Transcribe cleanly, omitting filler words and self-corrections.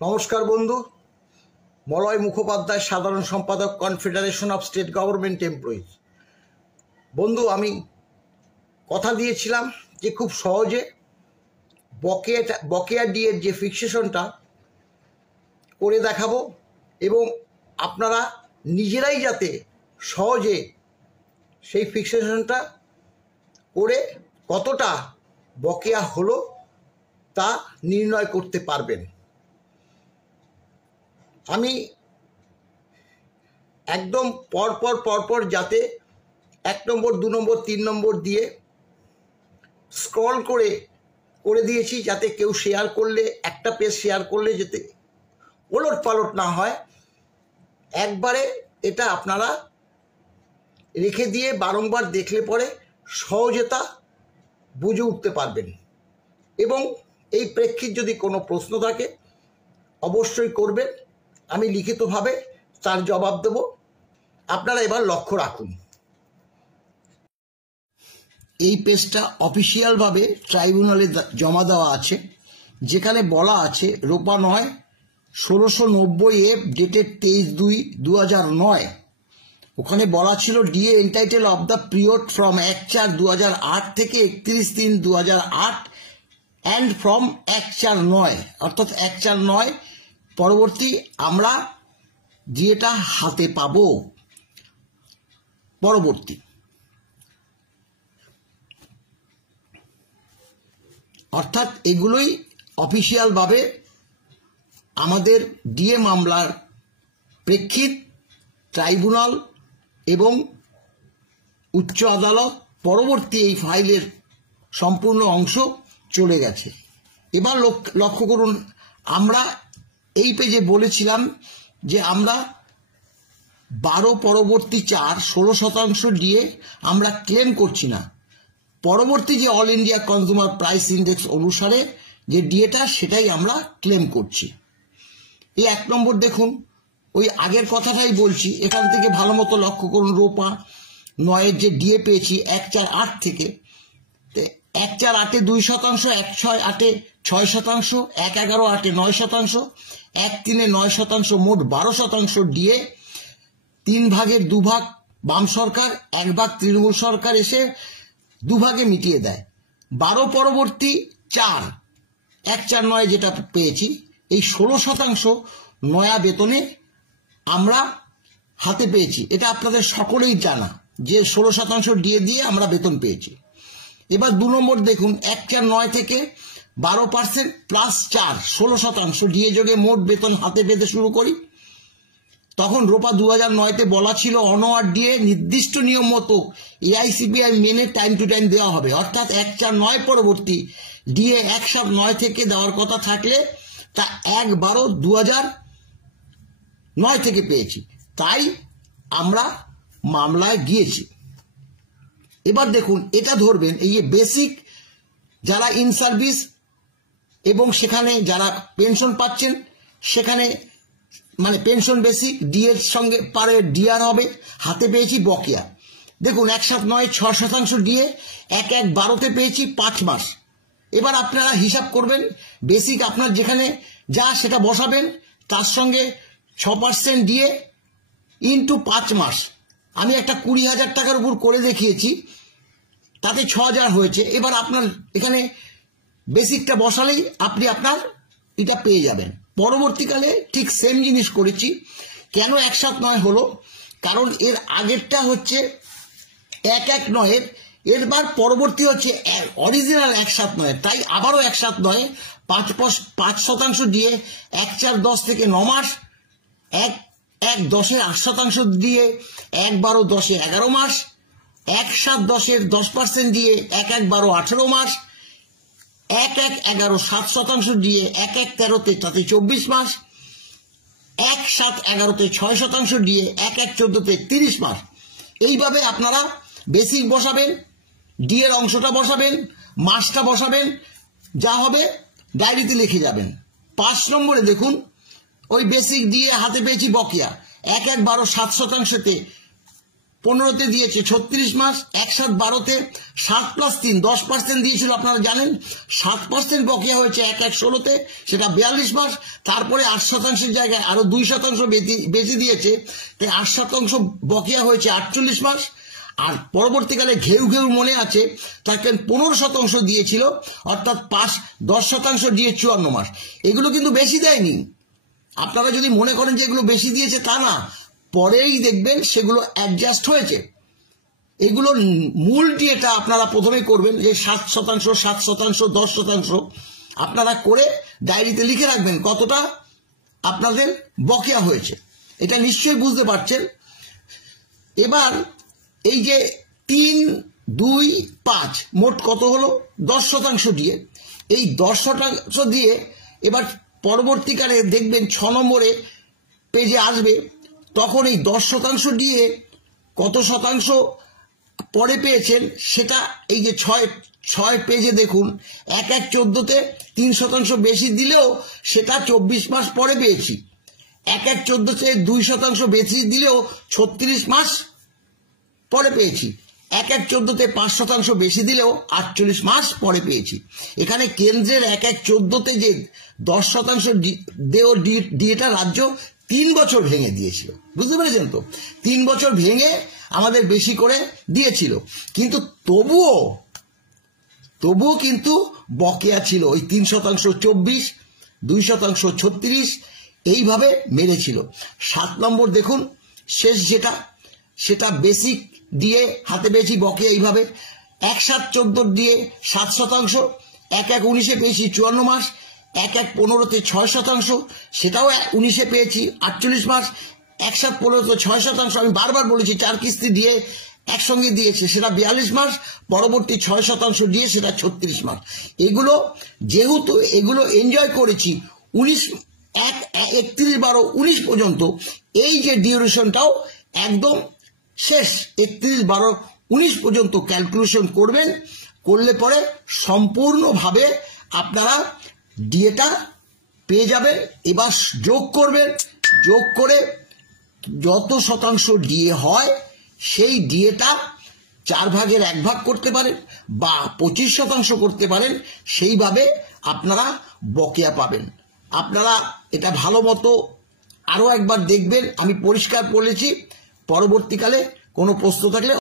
নমস্কার বন্ধু, মলয় মুখোপাধ্যায়, সাধারণ সম্পাদক, confederation of state government employees. বন্ধু, আমি কথা দিয়েছিলাম যে খুব সহজে বকেয়া ডিএর যে ফিক্সেশনটা করে দেখাবো এবং আপনারা নিজেরাই যাতে সহজে সেই ফিক্সেশনটা করে কতটা বকেয়া হলো তা নির্ণয় করতে পারবেন। আমি একদম পরপর যাতে 1 নম্বর 2 নম্বর 3 নম্বর দিয়ে স্ক্রল করে দিয়েছি, যাতে কেউ শেয়ার করলে, একটা পেজ শেয়ার করলে যাতে ওলট পালট না হয়। একবারে এটা আপনারা রেখে দিয়ে বারংবার দেখলে পরে সহজে তা বুঝে উঠতে পারবেন। এবং এই প্রেক্ষিত যদি কোনো প্রশ্ন থাকে অবশ্যই করবেন, আমি লিখিতভাবে তার জবাব দেব। আপনারা এবার লক্ষ্য রাখুন, এই পেজটা অফিসিয়ালভাবে ট্রাইব্যুনালে জমা দেওয়া আছে, যেখানে বলা আছে রোপা 9 1690 ডেটেড 23/2/2009। ওখানে বলা ছিল DA entitle of the period from 1/4/2008 থেকে 31/3/2008 অ্যান্ড ফ্রম 1/4/9 অর্থাৎ 1/4/9 পরবর্তী আমরা ডিএটা হাতে পাবো। পরবর্তী অর্থাৎ এগুলোই অফিসিয়ালভাবে আমাদের ডিএ মামলার প্রেক্ষিত ট্রাইব্যুনাল এবং উচ্চ আদালত পরবর্তী এই ফাইলের সম্পূর্ণ অংশ চলে গেছে। এবার লক্ষ্য করুন, আমরা এই পেজে বলেছিলাম যে আমরা 12 পরবর্তী 4 16% ডিএ আমরা ক্লেম করছি না। পরবর্তী যে all India consumer price index অনুসারে যে ডিএটা সেটাই আমরা ক্লেম করছি। এই 1 নম্বর দেখুন, ওই আগের কথাটাই বলছি, এখান থেকে ভালো মতো লক্ষ্য করুন। রোপা 9 যে ডিএ পেয়েছি 1/4/8 থেকে, 1/4/8 2%, 1/6/8 6%, 1/11/8 9%, 1/3 9%, মোট 12% ডিএ। 3 ভাগের 2 ভাগ বাম সরকার, 1 ভাগ তৃণমূল সরকার এসে 2 ভাগে মিটিয়ে দেয়। 12 পরবর্তী 4 1/4/9 যেটা পেয়েছি, এই 16% নয়া বেতনে আমরা হাতে পেয়েছি। এটা আপনাদের সকলেই জানা যে 16% ডিএ দিয়ে আমরা বেতন পেয়েছি। এবার 2 নম্বর দেখুন, 1/4/9 থেকে 12% প্লাস 4 16% ডিএ যোগে মোট বেতন হাতে পেতে শুরু করি। তখন রোপা 2009-তে বলা ছিল অনওয়ার্ড ডিএ নির্দিষ্ট নিয়ম মতো এআইসিপিআই মেনে টাইম টু টাইম দেওয়া হবে। অর্থাৎ 1/4/9 পরবর্তী ডিএ 1/7/9 থেকে দেওয়ার কথা থাকলে তা 1/12/2009 থেকে পেয়েছি, তাই আমরা মামলায় গিয়েছি। এবার দেখুন, এটা ধরবেন এই যে বেসিক যারা ইন সার্ভিস এবং সেখানে যারা পেনশন পাচ্ছেন, সেখানে মানে পেনশন বেসিক ডিএর সঙ্গে পারে ডিআর হবে। হাতে পেয়েছি বকেয়া। দেখুন 1/7/9 6% ডিএ 1/1/12-তে পেয়েছি 5 মাস। এবার আপনারা হিসাব করবেন, বেসিক আপনার যেখানে যা সেটা বসাবেন, তার সঙ্গে 6% ডিএ ইন্টু 5 মাস। আমি একটা 20,000 টাকার উপর করে দেখিয়েছি, তাতে 6,000 হয়েছে। এবার আপনার এখানে বেসিকটা বসালেই আপনি আপনার এটা পেয়ে যাবেন। পরবর্তীকালে ঠিক সেম জিনিস করেছি। কেন 1/7/9 হলো? কারণ এর আগেরটা হচ্ছে 1/1/9, এরবার পরবর্তী হচ্ছে অরিজিনাল 1/7/9, তাই আবারও 1/7/9 5% দিয়ে 1/4/10 থেকে 9 মাস, 1/1/10 8% দিয়ে 1/12/10 11 মাস, 1/7/10 10% দিয়ে 1/1/12 18 মাস, 1/1/11 7% দিয়ে 1/1/13 তাতে 24 মাস, 1/7/11 6% দিয়ে 1/1/14 30 মাস। এইভাবে আপনারা বেসিক বসাবেন, ডিএর অংশটা বসাবেন, মাসটা বসাবেন, যা হবে ডায়েরিতে লিখে যাবেন। 5 নম্বরে দেখুন, ওই বেসিক ডিএ হাতে পেয়েছি বকেয়া 1/1/12 7%-তে 15তে দিয়েছে 36 মাস, 1/7 12তে 7+3 10% দিয়েছিল আপনারা জানেন, 7% বকেয়া হয়েছে 1/1 16তে, সেটা 42 মাস। তারপরে 8% জায়গায় আরো 2% বেশি দিয়েছে, তাই 8% বকেয়া হয়েছে 48 মাস। আর পরবর্তীকালে ঘেউ ঘেউ মনে আছে তাকে 15% দিয়েছিল, অর্থাৎ 10% দিয়ে 54 মাস। এগুলো কিন্তু বেশি দেয়নি, আপনারা যদি মনে করেন যে এগুলো বেশি দিয়েছে তা না, পরেই দেখবেন সেগুলো অ্যাডজাস্ট হয়েছে। এগুলো মূল ডিএটা আপনারা প্রথমে করবেন যে 7%, 7%, 10% আপনারা করে ডায়েরিতে লিখে রাখবেন কতটা আপনাদের বকেয়া হয়েছে। এটা নিশ্চয়ই বুঝতে পারছেন। এবার এই যে 3, 2, 5 মোট কত হলো? 10% দিয়ে। এই 10% দিয়ে এবার পরবর্তীকালে দেখবেন 6 নম্বরে পেজে আসবে, তখন এই 10% দিয়ে কত শতাংশ পরে পেয়েছেন সেটা এই যে 6 পেজে দেখুন, 1/1 14তে 3% বেশি দিলেও সেটা 24 মাস পরে পেয়েছি। 1/1 14তে 2% বেশি দিলেও 36 মাস পরে পেয়েছি। 1/1 14তে 5% বেশি দিলেও 48 মাস পরে পেয়েছি। এখানে কেন্দ্রের 1/1 14তে যে 10% ডিএটা রাজ্য 3 বছর ভেঙে দিয়েছিল, বুঝতে পেরেছেন তো? 3 বছর ভেঙে আমাদের বেশি করে দিয়েছিল, কিন্তু তবুও কিন্তু বকেয়া ছিল ওই 3% 24, 2% 36, এইভাবে মেরেছিল। 7 নম্বর দেখুন, শেষ যেটা, সেটা বেসিক দিয়ে হাতে পেয়েছি বকেয়া এইভাবে। 1/7 14 দিয়ে 7%, 1/1 19-এ পেয়েছি 54 মাস, 1/1 15তে 6%, সেটাও 19-এ পেয়েছি 48 মাস, 1/7 15তে 6%, আমি বারবার বলেছি 4 কিস্তি দিয়ে একসঙ্গে দিয়েছে, সেটা 42 মাস, পরবর্তী 6% দিয়ে সেটা 36 মাস। এগুলো যেহেতু এগুলো এনজয় করেছি 31/12/19 পর্যন্ত, এই যে ডিউরেশনটাও একদম শেষ 31/12/19 পর্যন্ত ক্যালকুলেশন করবেন, করলে পরে সম্পূর্ণভাবে আপনারা ডিএটা পেয়ে যাবেন। এবার যোগ করবেন, যোগ করে যত শতাংশ ডিএ হয় সেই ডিএটা 4/1 করতে পারেন বা 25% করতে পারেন, সেইভাবে আপনারা বকেয়া পাবেন। আপনারা এটা ভালো মতো আরো একবার দেখবেন, আমি পরিষ্কার বলেছি। পরবর্তীকালে কোনো প্রশ্ন থাকলে